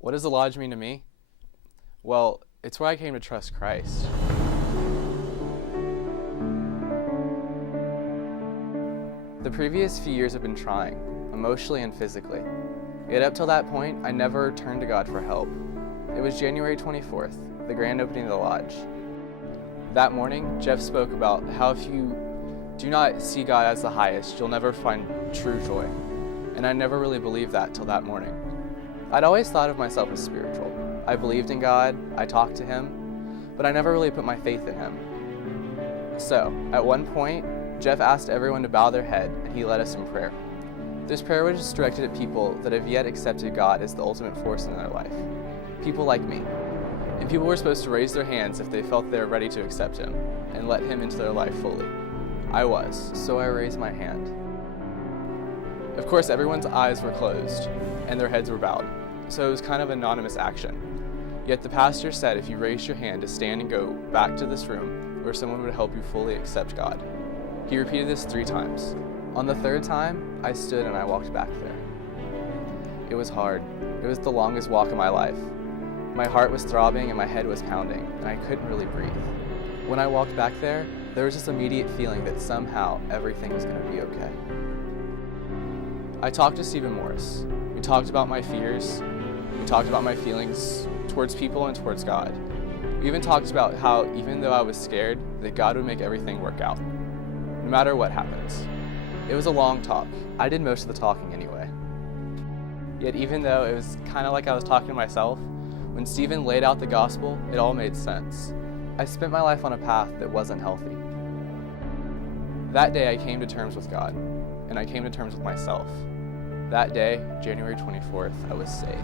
What does the lodge mean to me? Well, it's where I came to trust Christ. The previous few years have been trying, emotionally and physically. Yet up till that point, I never turned to God for help. It was January 24th, the grand opening of the lodge. That morning, Jeff spoke about how if you do not see God as the highest, you'll never find true joy. And I never really believed that till that morning. I'd always thought of myself as spiritual. I believed in God, I talked to Him, but I never really put my faith in Him. So, at one point, Jeff asked everyone to bow their head, and he led us in prayer. This prayer was just directed at people that have yet accepted God as the ultimate force in their life. People like me. And people were supposed to raise their hands if they felt they were ready to accept Him and let Him into their life fully. I was, so I raised my hand. Of course, everyone's eyes were closed, and their heads were bowed, so it was kind of an anonymous action. Yet the pastor said if you raised your hand to stand and go back to this room where someone would help you fully accept God. He repeated this 3 times. On the 3rd time, I stood and I walked back there. It was hard. It was the longest walk of my life. My heart was throbbing and my head was pounding, and I couldn't really breathe. When I walked back there was this immediate feeling that somehow everything was going to be okay. I talked to Stephen Morris. We talked about my fears. We talked about my feelings towards people and towards God. We even talked about how, even though I was scared, that God would make everything work out, no matter what happens. It was a long talk. I did most of the talking anyway. Yet even though it was kind of like I was talking to myself, when Stephen laid out the gospel, it all made sense. I spent my life on a path that wasn't healthy. That day I came to terms with God, and I came to terms with myself. That day, January 24th, I was saved.